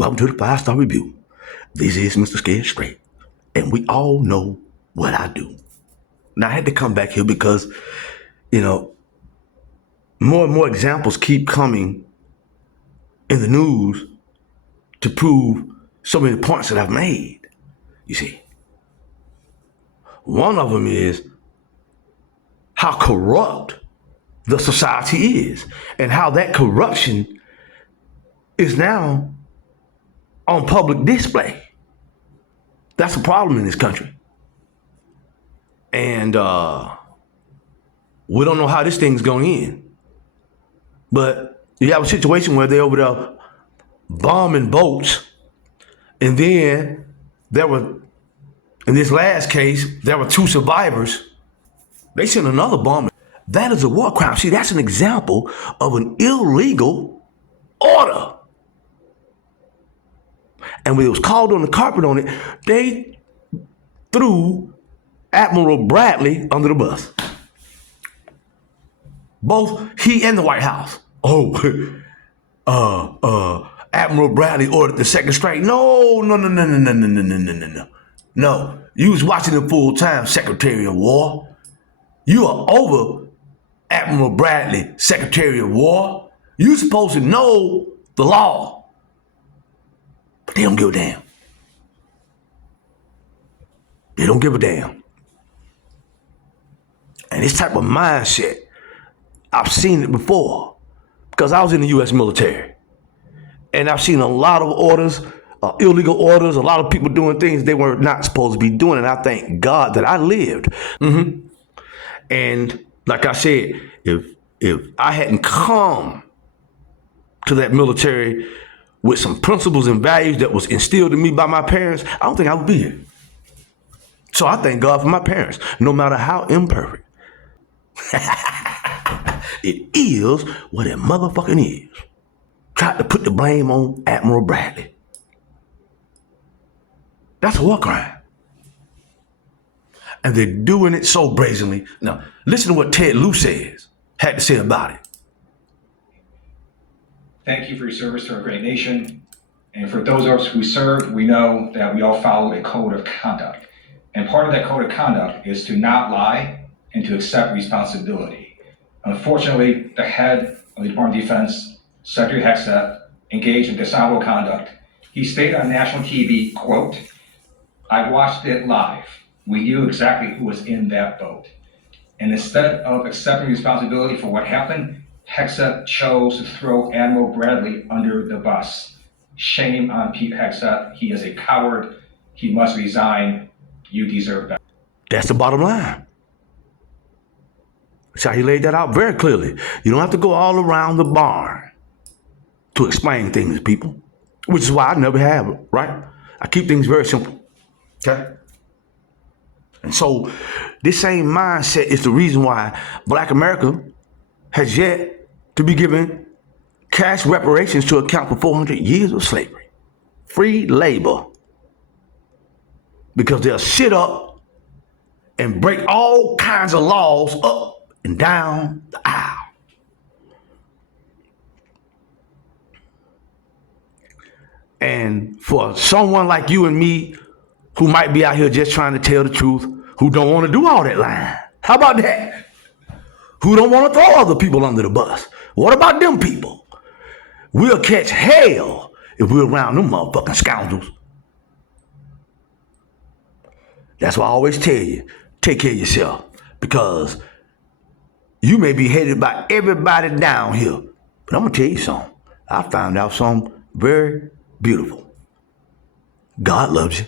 Welcome to the 5-Star Review. This is Mr. Scared Straight, and we all know what I do. Now, I had to come back here because, more and more examples keep coming in the news to prove so many points that I've made. You see, one of them is how corrupt the society is and how that corruption is now on public display. That's a problem in this country. And we don't know how this thing's going to end. But you have a situation where they're over there bombing boats. And then in this last case, there were 2 survivors. They sent another bomb. That is a war crime. See, that's an example of an illegal order. And when it was called on the carpet on it, they threw Admiral Bradley under the bus. Both he and the White House. Admiral Bradley ordered the second strike. No. No, you was watching it full time, Secretary of War. You are over Admiral Bradley, Secretary of War. You're supposed to know the law. But they don't give a damn. They don't give a damn. And this type of mindset, I've seen it before because I was in the U.S. military. And I've seen a lot of orders, illegal orders, a lot of people doing things they were not supposed to be doing. And I thank God that I lived. And like I said, if I hadn't come to that military with some principles and values that was instilled in me by my parents, I don't think I would be here. So I thank God for my parents, no matter how imperfect. It is what it motherfucking is. Tried to put the blame on Admiral Bradley. That's a war crime. And they're doing it so brazenly. Now, listen to what Lieu had to say about it. Thank you for your service to our great nation. And for those of us who serve, we know that we all follow a code of conduct. And part of that code of conduct is to not lie and to accept responsibility. Unfortunately, the head of the Department of Defense, Secretary Hegseth, engaged in dishonorable conduct. He stated on national TV, quote, "I watched it live. We knew exactly who was in that boat." And instead of accepting responsibility for what happened, Hegseth chose to throw Admiral Bradley under the bus. Shame on Pete Hegseth. He is a coward. He must resign. You deserve better. That's the bottom line. So he laid that out very clearly. You don't have to go all around the barn to explain things to people, which is why I never have, right? I keep things very simple, okay? And so this same mindset is the reason why Black America has yet to be given cash reparations to account for 400 years of slavery, free labor, because they'll sit up and break all kinds of laws up and down the aisle. And for someone like you and me who might be out here just trying to tell the truth, who don't want to do all that lying, how about that? Who don't want to throw other people under the bus? What about them people? We'll catch hell if we're around them motherfucking scoundrels. That's why I always tell you, take care of yourself, because you may be hated by everybody down here. But I'm going to tell you something. I found out something very beautiful. God loves you.